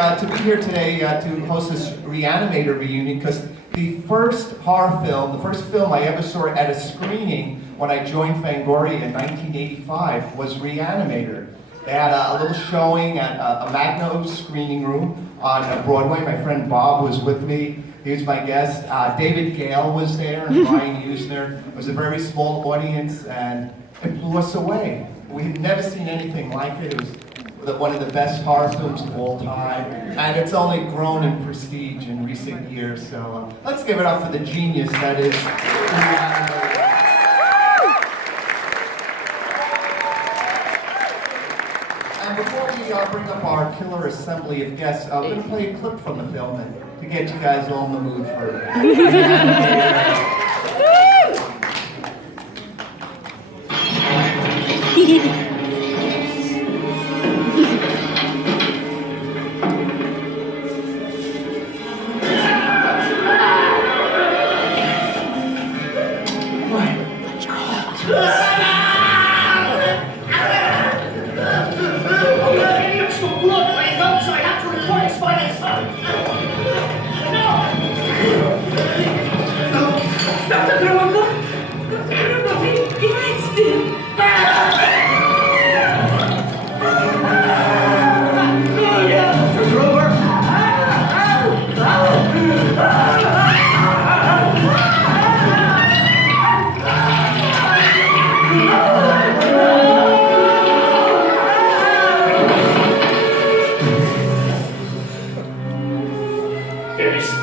to be here today to host this Re-Animator reunion because the first horror film, the first film I ever saw at a screening when I joined Fangoria in 1985 was Re-Animator. They had a little showing at a Magno screening room on Broadway. My friend Bob was with me. He was my guest. David Gale was there and Brian Usner. It was a very small audience and it blew us away. We had never seen anything like it. It was one of the best horror films of all time. And it's only grown in prestige in recent years. So let's give it up for the genius that is Re-Animator. And before we bring up our killer assembly of guests, I'm going to play a clip from the film to get you guys all in the mood for Re-Animator.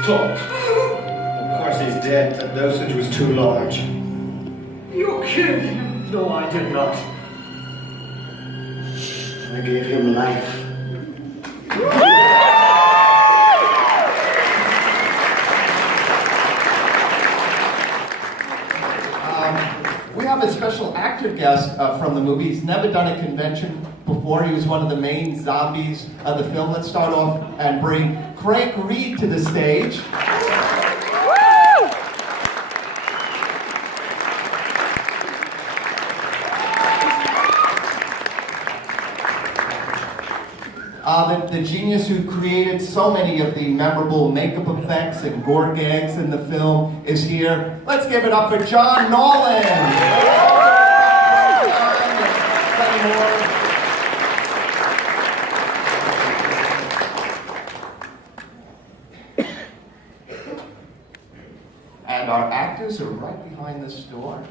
Of course he's dead. The dosage was too large. You killed him. No, I did not. I gave him life. We have a special actor guest from the movie. He's never done a convention before. He was one of the main zombies of the film. Let's start off and bring Craig Reed to the stage. The genius who created so many of the memorable makeup effects and gore gags in the film is here. Let's give it up for John Nolan. And our actors are right behind this door.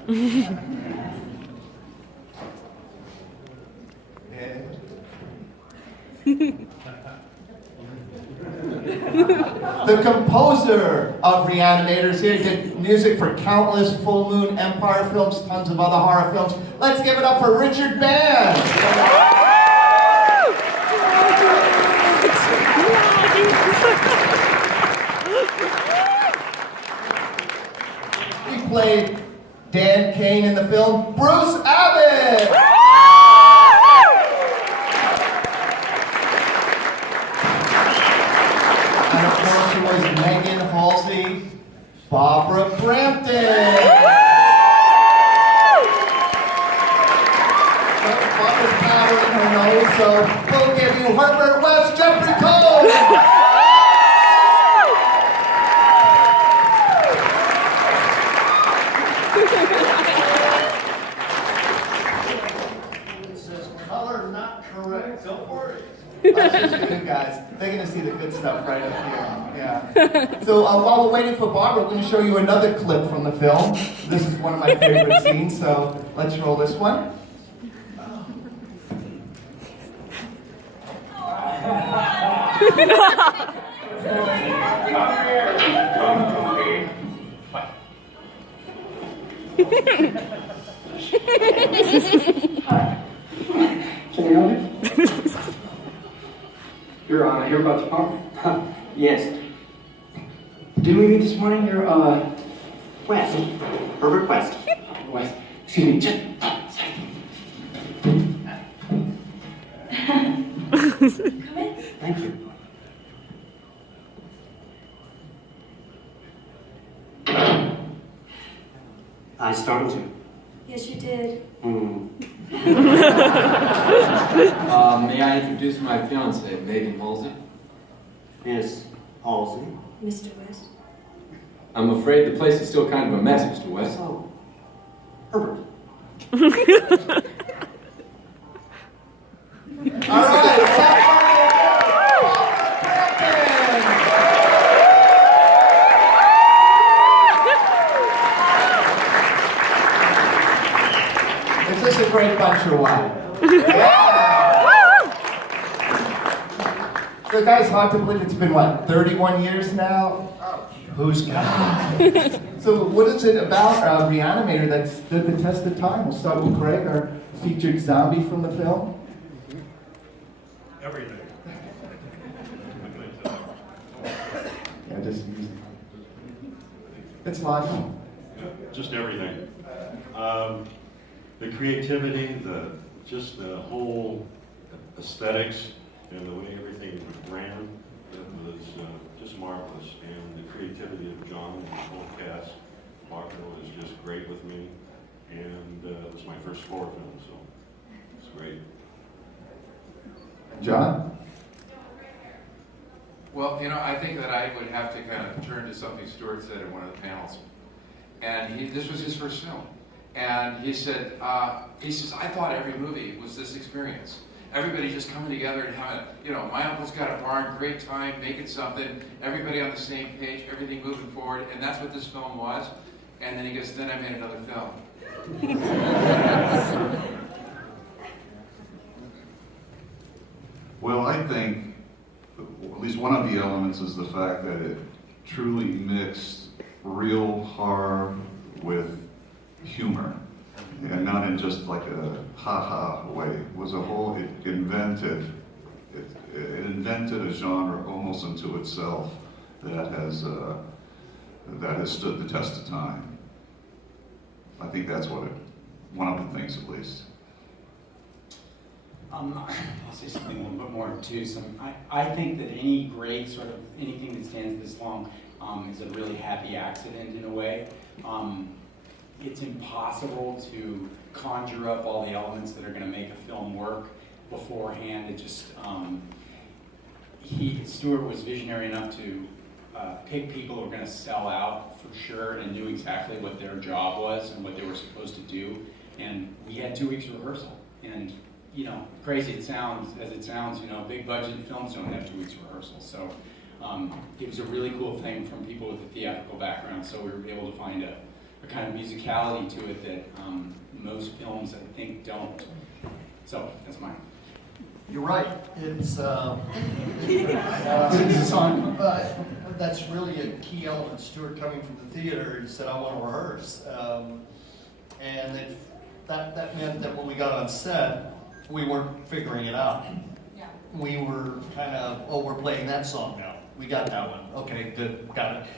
The composer of Re-Animators here did music for countless Full Moon Empire films, tons of other horror films. Let's give it up for Richard Band. He played Dan Kane in the film. Bruce Abbott. And of course, it was Megan Halsey, Barbara Brampton. Barbara's powering her nose, so we'll give you Herbert West, Jeffrey Cole. It says color not correct. Don't worry. That's just the good guys. They're going to see the good stuff right up here. Yeah. So while we're waiting for Barbara, we're going to show you another clip from the film. This is one of my favorite scenes, so let's roll this one. Can you help me? You're about to pump? Yes. Didn't we meet this morning? You're, West. Herbert West. West. Excuse me, just... Come in. Thank you. I startled you. Yes, you did. May I introduce my fiancée, Megan Halsey? Miss Halsey. Mr. West. I'm afraid the place is still kind of a mess, Mr. West. Oh, Herbert. All right. Is this a great bunch or what? Yeah. So guys, hard to believe it's been what, 31 years now? Who's got? So what is it about Re-Animator that stood the test of time? We'll start with Craig, our featured zombie from the film. Everything. Yeah, just it's live. Just everything. The creativity, just the whole aesthetics, and the way everything ran, it was just marvelous. And the creativity of John and the whole cast, Marco is just great with me. And it was my first horror film, so it's great. John? Well, you know, I think that I would have to kind of turn to something Stuart said in one of the panels. And this was his first film. And he says, I thought every movie was this experience. Everybody just coming together and having, you know, my uncle's got a barn, great time, making something, everybody on the same page, everything moving forward, and that's what this film was. And then he goes, then I made another film. Well, I think at least one of the elements is the fact that it truly mixed real horror with humor, and not in just like a ha-ha way. It was a whole, it invented a genre almost into itself that has stood the test of time. I think that's what one of the things at least. I'll say something a little bit more too. I think that any great sort of anything that stands this long is a really happy accident in a way. It's impossible to conjure up all the elements that are going to make a film work beforehand. It just Stuart was visionary enough to pick people who were going to sell out for sure and knew exactly what their job was and what they were supposed to do. And we had 2 weeks of rehearsal. And you know, crazy as it sounds, you know, big budget films don't have 2 weeks of rehearsal. So it was a really cool thing from people with a theatrical background. So we were able to find a kind of musicality to it that most films, I think, don't. So that's mine. You're right. It's that's really a key element. Stuart coming from the theater, he said, "I want to rehearse," and that meant that when we got on set, we weren't figuring it out. Yeah. We were kind of, oh, we're playing that song now. We got that one. Okay, good, got it.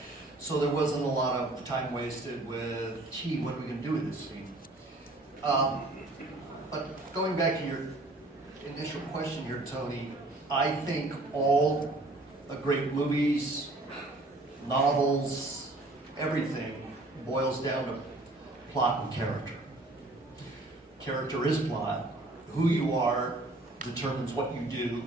So there wasn't a lot of time wasted with, gee, what are we going to do with this scene? But going back to your initial question here, Tony, I think all the great movies, novels, everything boils down to plot and character. Character is plot. Who you are determines what you do,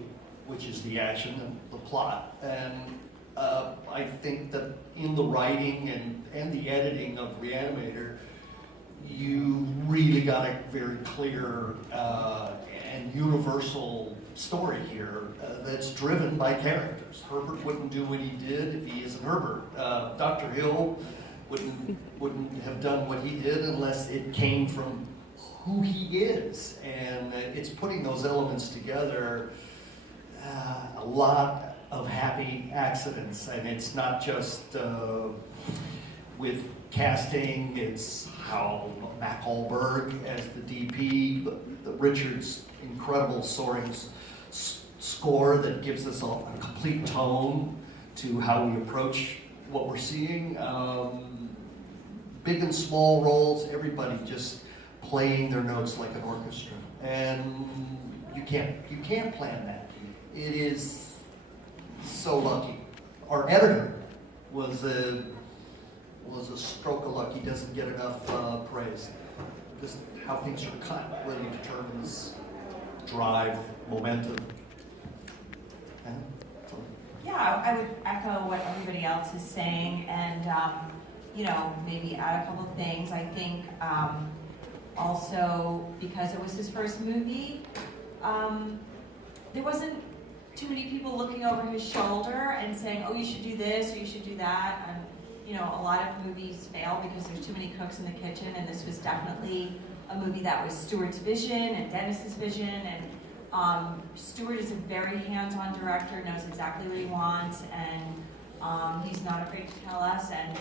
which is the action and the plot. And I think that in the writing and the editing of Re-Animator, you really got a very clear and universal story here that's driven by characters. Herbert wouldn't do what he did if he isn't Herbert. Dr. Hill wouldn't have done what he did unless it came from who he is, and it's putting those elements together. A lot of happy accidents, and it's not just with casting. It's how Mac Hallberg as the DP, Richard's incredible soaring score that gives us a complete tone to how we approach what we're seeing. Big and small roles, everybody just playing their notes like an orchestra, and you can't plan that. It is so lucky. Our editor was a stroke of luck. He doesn't get enough praise. Just how things are cut really determines drive, momentum. Yeah, Yeah, I would echo what everybody else is saying, and maybe add a couple of things. I think also because it was his first movie, there wasn't too many people looking over his shoulder and saying, "Oh, you should do this or you should do that." And a lot of movies fail because there's too many cooks in the kitchen, and this was definitely a movie that was Stuart's vision and Dennis's vision, and Stuart is a very hands-on director, knows exactly what he wants, and he's not afraid to tell us. And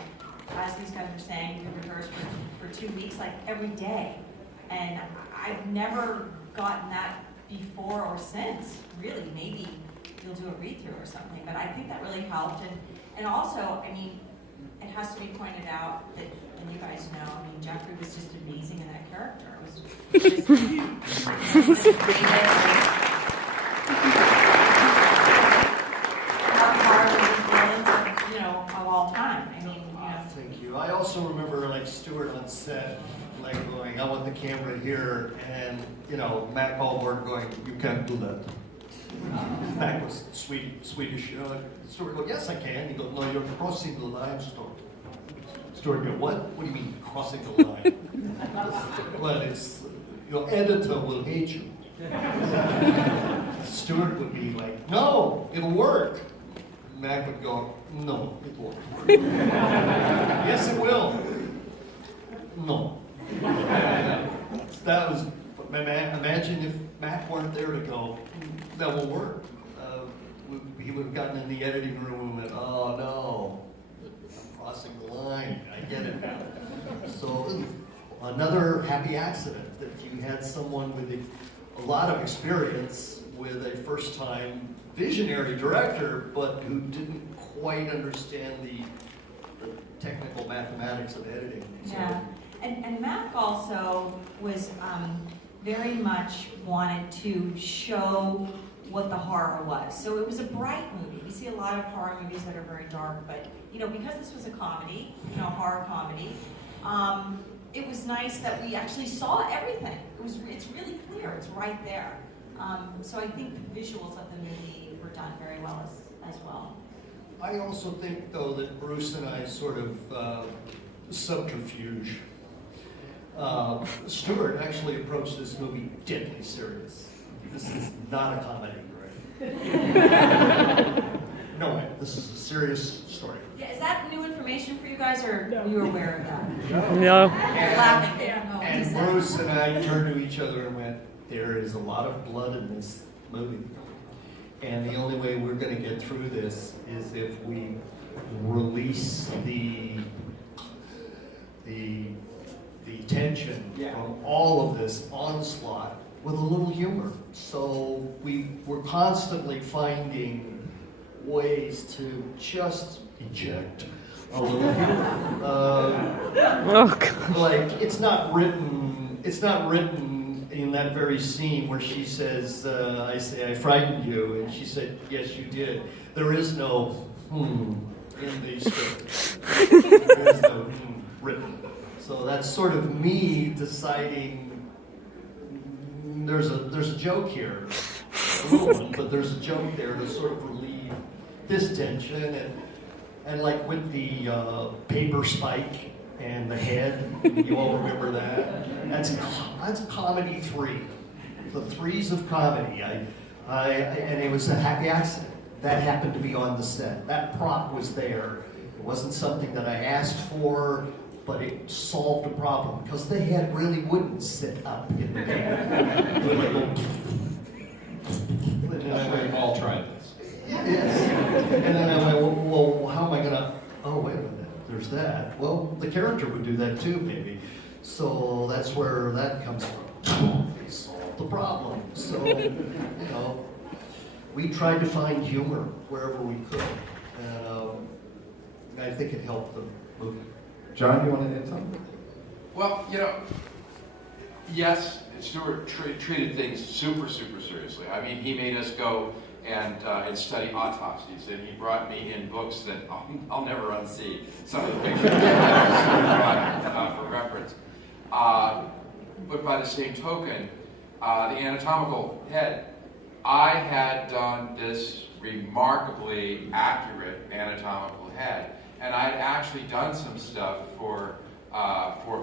as these guys were saying, we rehearsed for 2 weeks, like every day. And I've never gotten that before or since, really. Maybe you'll do a read-through or something, but I think that really helped. And also, I mean, it has to be pointed out that, and you guys know, I mean, Jeffrey was just amazing in that character. It was of all time. I mean, Thank you. I also remember like Stuart on set, like going, I want the camera here, and Matt Goldberg going, you can't do that. Matt was Swedish, Stuart goes, yes I can. He goes, no, you're crossing the line, Stuart. Stuart goes, what? What do you mean crossing the line? Well, it's, your editor will hate you. Stuart would be like, no, it'll work. Mac would go, no, it won't. Yes, it will. No. That was, imagine if Mac weren't there to go, that will work. He would have gotten in the editing room and, oh no, I'm crossing the line. I get it now. So, another happy accident that you had someone with a lot of experience with a first-time visionary director, but who didn't quite understand the technical mathematics of editing. So. Yeah, and Mac also was very much wanted to show what the horror was. So it was a bright movie. We see a lot of horror movies that are very dark, but because this was a comedy, horror comedy, it was nice that we actually saw everything. It's really clear. It's right there. So I think the visuals of the movie were done very well as well. I also think, though, that Bruce and I sort of subterfuge. Stuart actually approached this movie deadly serious. This is not a comedy, right? No way. This is a serious story. Yeah, is that new information for you guys, or you were aware of that? No. Laughing, they don't know what to And say. Bruce and I turned to each other and went, there is a lot of blood in this movie. And the only way we're going to get through this is if we release the tension from all of this onslaught with a little humor. So we're constantly finding ways to just eject a little humor. Oh, God. Like it's not written in that very scene where she says, I say I frightened you, and she said, yes you did. There is no in the script. There is no written. So that's sort of me deciding there's a joke here, a little one, but there's a joke there to sort of relieve this tension, and like with the paper spike and the head, you all remember that? That's comedy 3. The 3s of comedy. And it was a happy accident. That happened to be on the set. That prop was there. It wasn't something that I asked for, but it solved a problem because the head really wouldn't sit up in the air. It would like go. We've all tried this. Yes. And then I went, well, how am I gonna? Oh, wait a minute. There's that. Well, the character would do that too, maybe. So that's where that comes from. Solve the problem. So, we tried to find humor wherever we could. And I think it helped the movie. John, you want to add something? Well, yes, Stuart treated things super, super seriously. I mean, he made us go and study autopsies, and he brought me in books that I'll never unsee. Some of the pictures that I brought for reference. But by the same token, the anatomical head I had done this remarkably accurate anatomical head, and I'd actually done some stuff for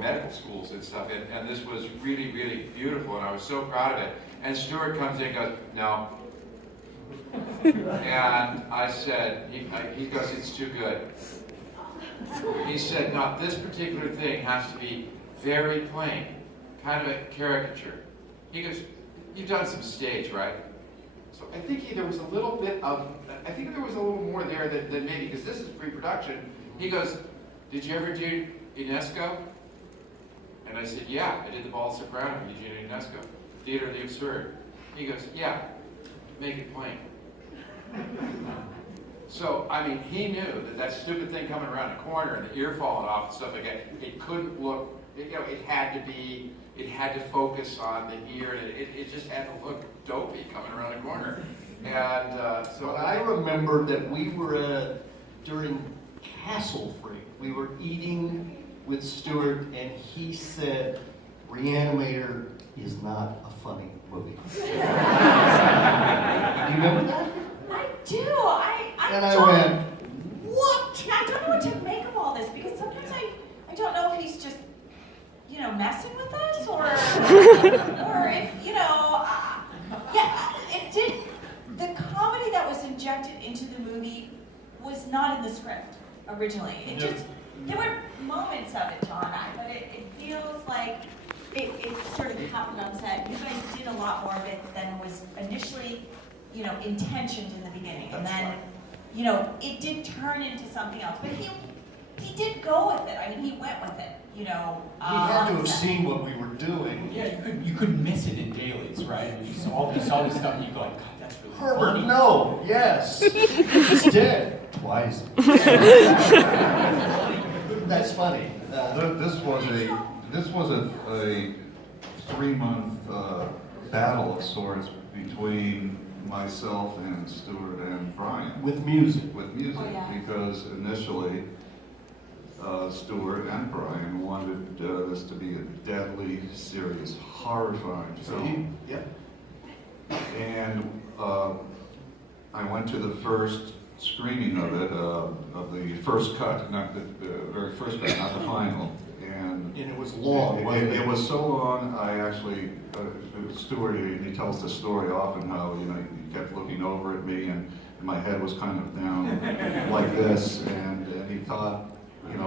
medical schools and stuff, and this was really, really beautiful, and I was so proud of it. And Stuart comes in and goes, no. And I said, he goes, it's too good. He said, no, this particular thing has to be very plain, kind of a caricature. He goes, you've done some stage, right? So I think there was a little bit of, I think there was a little more there than maybe, because this is pre-production. He goes, did you ever do UNESCO? And I said, yeah, I did the Ball Soprano in UNESCO, Theater of the Absurd. He goes, yeah, make it plain. So, I mean, he knew that stupid thing coming around the corner and the ear falling off and stuff like that, it couldn't look, it had to focus on the ear, and it just had to look dopey coming around the corner. And so I remember that we were, during Castle Freak, we were eating with Stuart, and he said, Re-Animator is not a funny movie. Do you remember that? I do. I went, what? I don't know what to make of all this, because sometimes I don't know if he's just, messing with us, or if, it did, the comedy that was injected into the movie was not in the script originally. It just, there were moments of it, John, but it feels like it sort of happened on set. You guys did a lot more of it than was initially, intentioned in the beginning. And then, it did turn into something else. But he did go with it. I mean, he went with it, He had to have seen what we were doing. Yeah, you couldn't miss it in dailies, right? You saw this stuff and you go like, God, that's really Herbert, funny. no, yes. He's dead. Twice. That's funny. This was a 3-month battle of sorts between myself and Stuart and Brian. With music. With music, Oh, yeah. because initially Stuart and Brian wanted this to be a deadly, serious, horrifying film. Yep. And I went to the first screening of it, of the first cut, not the very first cut, not the final. And it was long, wasn't it? It was so long, I actually, Stuart, he tells the story often how, he kept looking over at me and my head was kind of down like this, and he thought,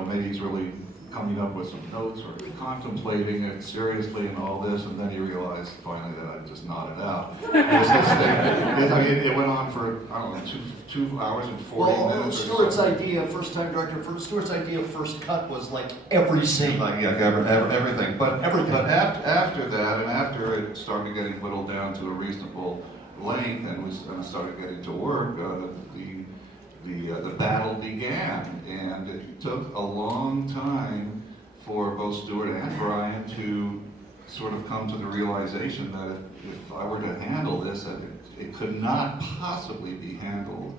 maybe he's really coming up with some notes or contemplating it seriously and all this, and then he realized finally that I just nodded out. It went on for, I don't know, 2 hours and 40 minutes. Stuart's idea, first-time director, Stuart's idea of first cut was like every scene. Like, yeah, everything. But after that, and after it started getting whittled down to a reasonable length and it started getting to work, the battle began, and it took a long time for both Stuart and Brian to sort of come to the realization that if I were to handle this, that it could not possibly be handled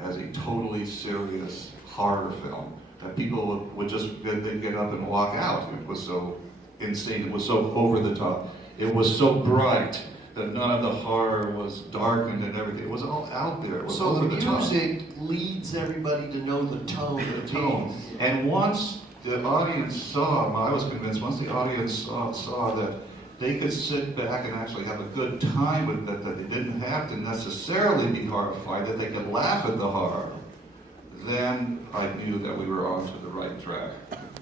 as a totally serious horror film, that people would just they'd get up and walk out. It was so insane, it was so over the top, it was so bright that none of the horror was darkened and everything. It was all out there. It was So over the the top. music leads everybody to know the tone of the Tone. And once the audience saw, I was convinced, once the audience saw that they could sit back and actually have a good time with it, that they didn't have to necessarily be horrified, that they could laugh at the horror, then I knew that we were on to the right track.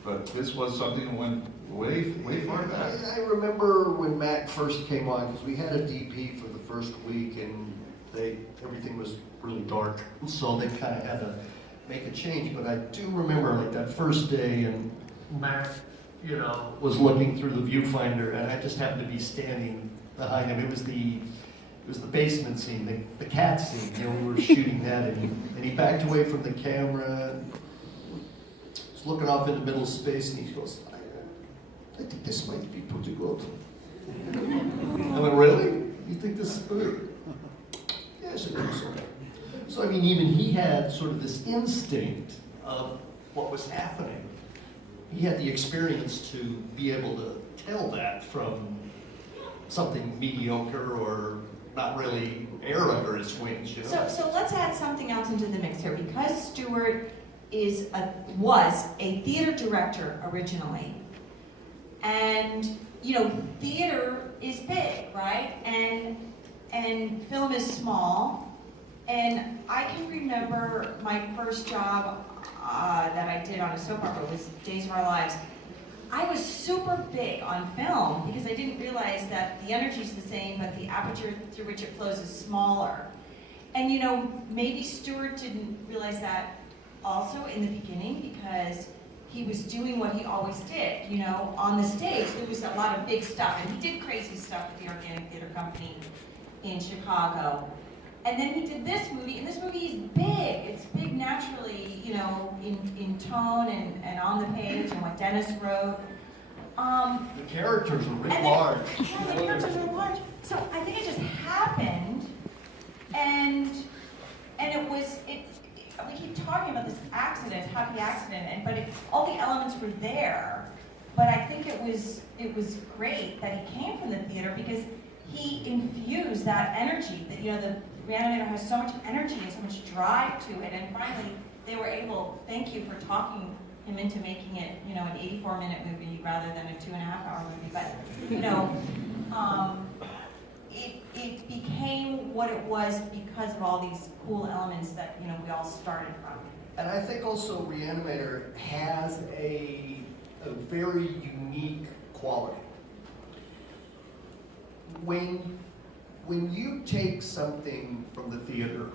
But this was something that went way far back. I remember when Matt first came on, because we had a DP for the first week, and everything was really dark, so they kind of had to make a change. But I do remember like that first day, and Matt, was looking through the viewfinder, and I just happened to be standing behind him. It was the basement scene, the cat scene. We were shooting that, and he backed away from the camera. Was looking off in the middle of space, and he goes, I think this might be pretty good. I went, really? You think this is good? Yes, I think so. So, even he had sort of this instinct of what was happening. He had the experience to be able to tell that from something mediocre or not really air under his wings, you know? So let's add something else into the mix here. Because Stewart was a theater director originally, and theater is big, right? And film is small. And I can remember my first job that I did on a soap opera was Days of Our Lives. I was super big on film because I didn't realize that the energy is the same, but the aperture through which it flows is smaller. And maybe Stewart didn't realize that also in the beginning because he was doing what he always did. On the stage, there was a lot of big stuff, and he did crazy stuff with the Organic Theater Company in Chicago. And then he did this movie, and this movie is big. It's big naturally, in tone and on the page and what Dennis wrote. The characters are writ large. Yeah, the characters are large. So I think it just happened, and we keep talking about this accident, happy accident, but all the elements were there. But I think it was great that he came from the theater because he infused that energy. That the Re-Animator has so much energy and so much drive to it, and finally they were able. Thank you for talking him into making it, an 84-minute movie rather than a 2.5-hour movie. But it became what it was because of all these cool elements that we all started from. And I think also Re-Animator has a very unique quality. When you take something from the theater,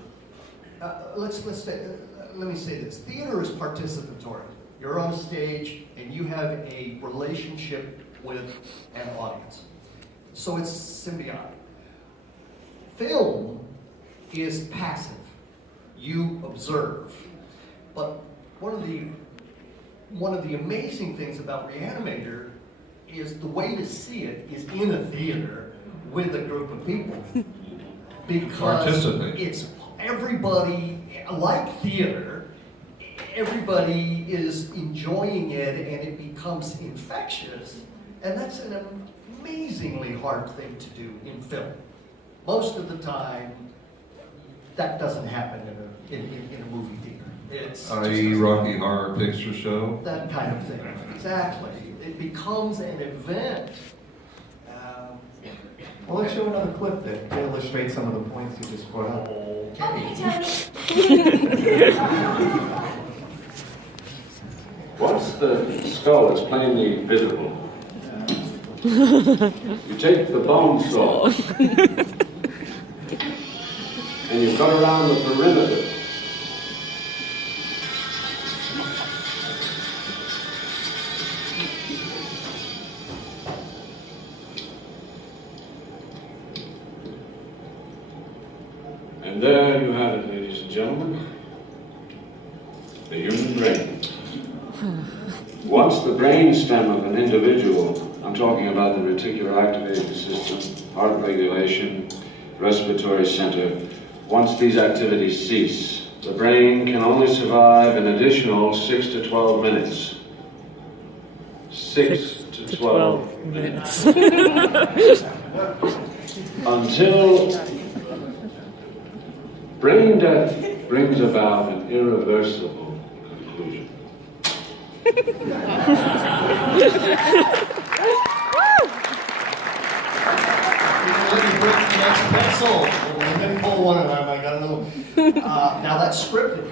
let me say this: theater is participatory. You're on stage and you have a relationship with an audience, so it's symbiotic. Film is passive. You observe. But one of the amazing things about Re-Animator is the way to see it is in a theater with a group of people. Because it's everybody, like theater, everybody is enjoying it and it becomes infectious. And that's an amazingly hard thing to do in film. Most of the time, that doesn't happen in a movie theater. It's i.e. Rocky Horror Picture Show? That kind of thing, exactly. It becomes an event. Well, let's show another clip that illustrates some of the points you just brought up. Okay, Tony. Once the skull is plainly visible, you take the bone saw and you cut around the perimeter. And there you have it, ladies and gentlemen, the human brain. Once the brain stem of an individual, I'm talking about the reticular activating system, heart regulation, respiratory center, once these activities cease, the brain can only survive an additional 6 to 12 minutes. 6 to 12 minutes. Until brain death brings about an irreversible conclusion. Next pencil. And then pull one of them. I got a little. Now that's scripted.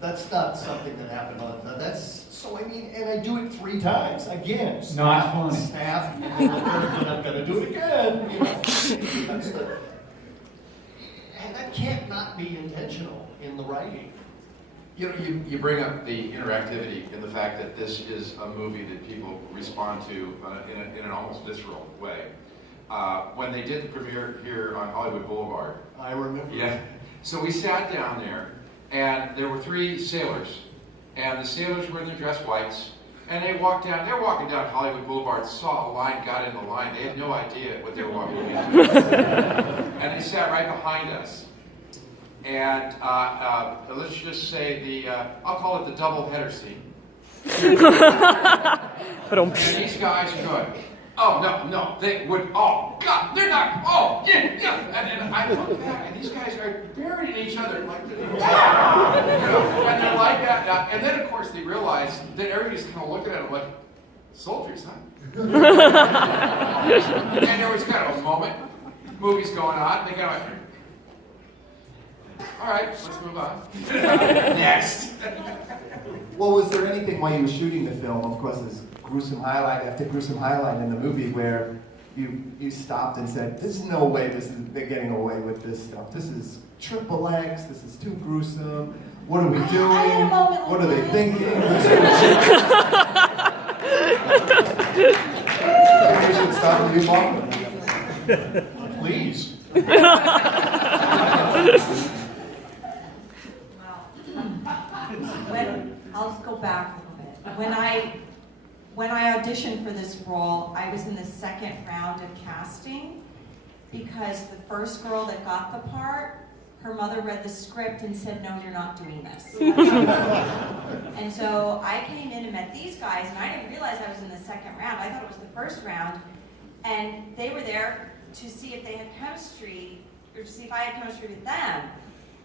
That's not something that happened on. So I mean, and I do it 3 times again. Not funny. Snap, and then the third, and I'm gonna do it again. And that can't not be intentional in the writing. You bring up the interactivity and the fact that this is a movie that people respond to in an almost visceral way. When they did the premiere here on Hollywood Boulevard. I remember. Yeah. So we sat down there, and there were 3 sailors, and the sailors were in their dress whites, and they're walking down Hollywood Boulevard, saw a line, got in the line. They had no idea what they were walking into. And they sat right behind us. And let's just say I'll call it the double header scene. And these guys are going, Oh, no, they would, oh, God, they're not, oh, yeah. And I look back, and these guys are burying each other, like, ah! You know, and they're like that. And then, of course, they realize that everybody's kind of looking at them like, soldiers, huh? And there was kind of a moment, movie's going on, and they kind of like, all right, let's move on. Next. Well, was there anything while you were shooting the film, of course, there's gruesome highlight after gruesome highlight in the movie where you stopped and said, there's no way they're getting away with this stuff. This is triple X, this is too gruesome. What are we doing? I had a moment What like are they that. thinking? Maybe we should stop and be Please. I'll just go back a little bit. When I auditioned for this role, I was in the second round of casting because the first girl that got the part, her mother read the script and said, no, you're not doing this. And so I came in and met these guys, and I didn't realize I was in the second round. I thought it was the first round, and they were there to see if they had chemistry, or to see if I had chemistry with them.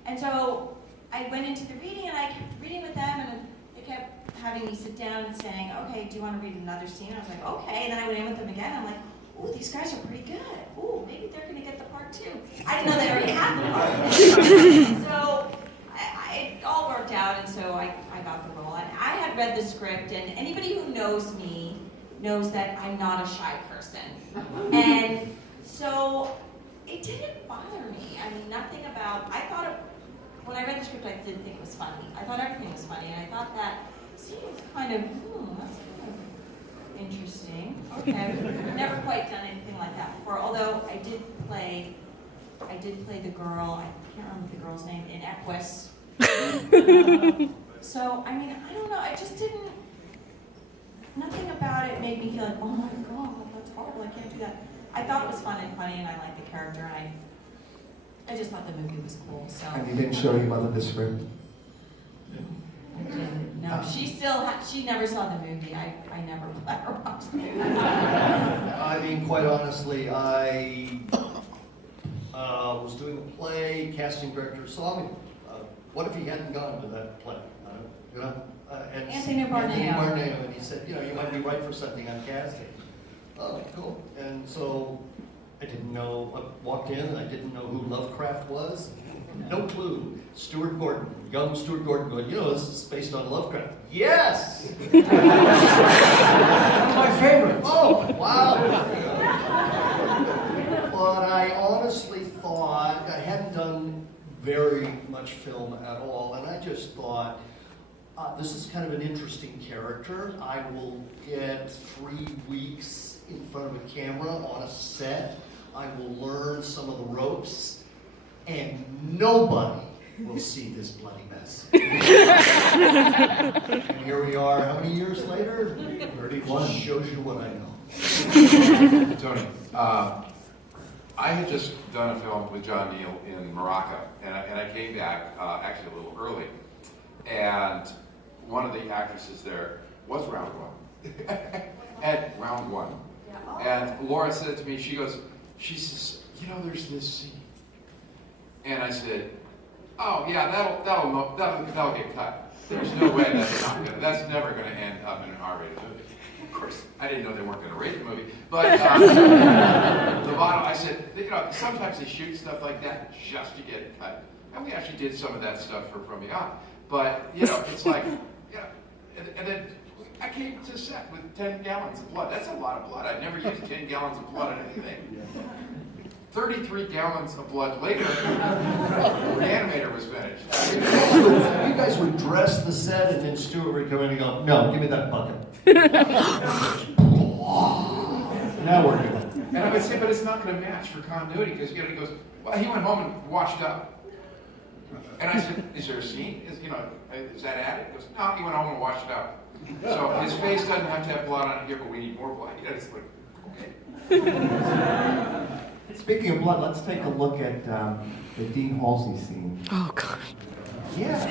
And so I went into the reading, and I kept reading with them, and they kept having me sit down and saying, okay, do you want to read another scene? I was like, okay, and then I went in with them again, I'm like, ooh, these guys are pretty good. Ooh, maybe they're going to get the part too. I didn't know they already had the part. So it all worked out, and so I got the role. And I had read the script, and anybody who knows me knows that I'm not a shy person. And so it didn't bother me. I mean, nothing about, when I read the script, I didn't think it was funny. I thought everything was funny, and I thought that scene was kind of, that's kind of interesting. Okay, I've never quite done anything like that before, although I did play the girl, I can't remember the girl's name, in Equus. So, I mean, I don't know, I just didn't, nothing about it made me feel like, oh my God, that's horrible, I can't do that. I thought it was fun and funny, and I liked the character, and I just thought the movie was cool, so. And you didn't show your mother the script? I didn't. No, she never saw the movie. I never let her watch the movie. I mean, quite honestly, I was doing a play, casting director saw me. What if he hadn't gone to that play? You know? And Anthony Barneo. And he said, you know, you might be right for something on casting. Oh, cool. And so I didn't know, I walked in and I didn't know who Lovecraft was. No clue. Stuart Gordon, young Stuart Gordon going, you know, this is based on Lovecraft. Yes! One of my favorites. Oh, wow. But I honestly thought, I hadn't done very much film at all, and I just thought, this is kind of an interesting character. I will get 3 weeks in front of a camera on a set. I will learn some of the ropes, and nobody will see this bloody mess. And here we are, how many years later? 31. Shows you what I know. Tony, I had just done a film with John Neal in Morocco, and I came back actually a little early, and one of the actresses there was round one, at round one, and Laura said to me, she says, you know, there's this scene, and I said, oh yeah, that'll get cut. There's no way that's never gonna end up in an R-rated movie. Of course, I didn't know they weren't gonna rate the movie, but the bottom, I said, you know, sometimes they shoot stuff like that just to get it cut, and we actually did some of that stuff for From Beyond. But you know, it's like, yeah, and then I came to set with 10 gallons of blood. That's a lot of blood. I've never used 10 gallons of blood on anything. 33 gallons of blood later, Re-Animator was finished. You guys would dress the set, and then Stuart would come in and go, no, give me that bucket. Now we're good. And I would say, but it's not going to match for continuity, because you know, he goes, well, he went home and washed up. And I said, is there a scene? Is that added? He goes, no, he went home and washed it up. So his face doesn't have to have blood on it here, but we need more blood. It's like, okay. Speaking of blood, let's take a look at the Dean Halsey scene. Oh, God. Yeah.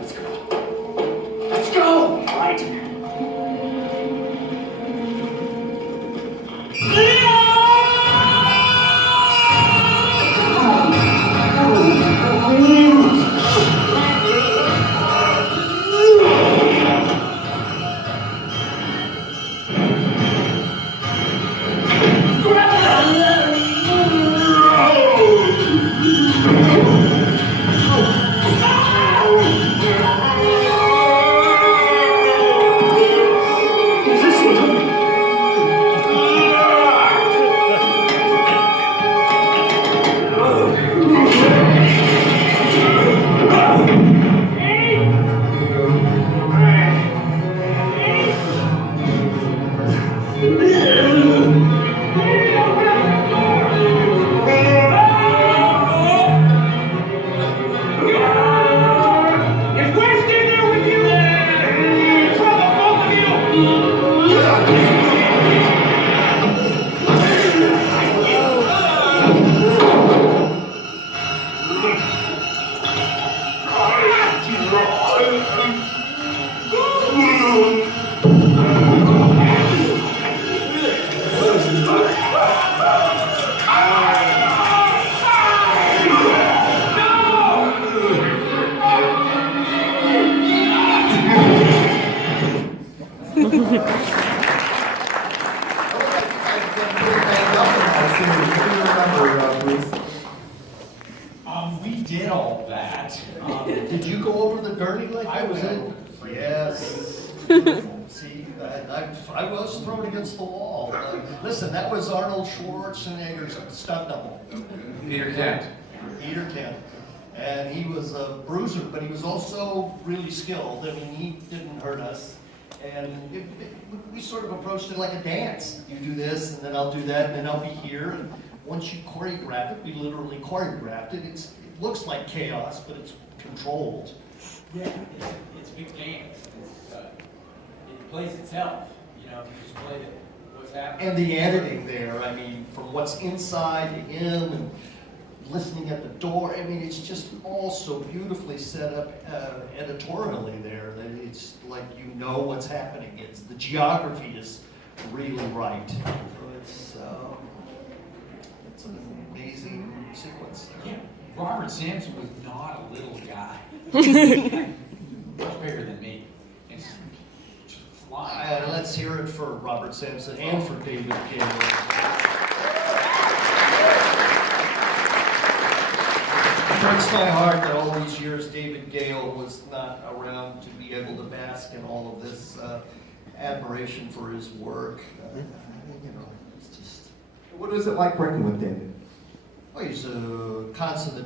Let's go. Let's go! All right. We did all that. Did you go over the dirty like I that was went it? over it. Yes. See, I was thrown against the wall. Listen, that was Arnold Schwarzenegger's stunt double. Peter Kent. Peter Kent. And he was a bruiser, but he was also really skilled. I mean, he didn't hurt us. And we sort of approached it like a dance. You do this, and then I'll do that, and then I'll be here. And once you choreograph it, we literally choreographed it. It looks like chaos, but it's controlled. Yeah, it's big games. It plays itself. You know, you just play what's happening. And the editing there, I mean, from what's inside to in, and listening at the door, I mean, it's just all so beautifully set up editorially there that it's like you know what's happening. It's the geography is really right. So it's an amazing sequence. Yeah, Robert Sampson was not a little guy. Much bigger than me. It's just flying. Let's hear it for Robert Sampson and for David Gale. It breaks my heart that all these years David Gale was not around to be able to bask in all of this admiration for his work. You know, it's just. What is it like working with David? Well, he's a consummate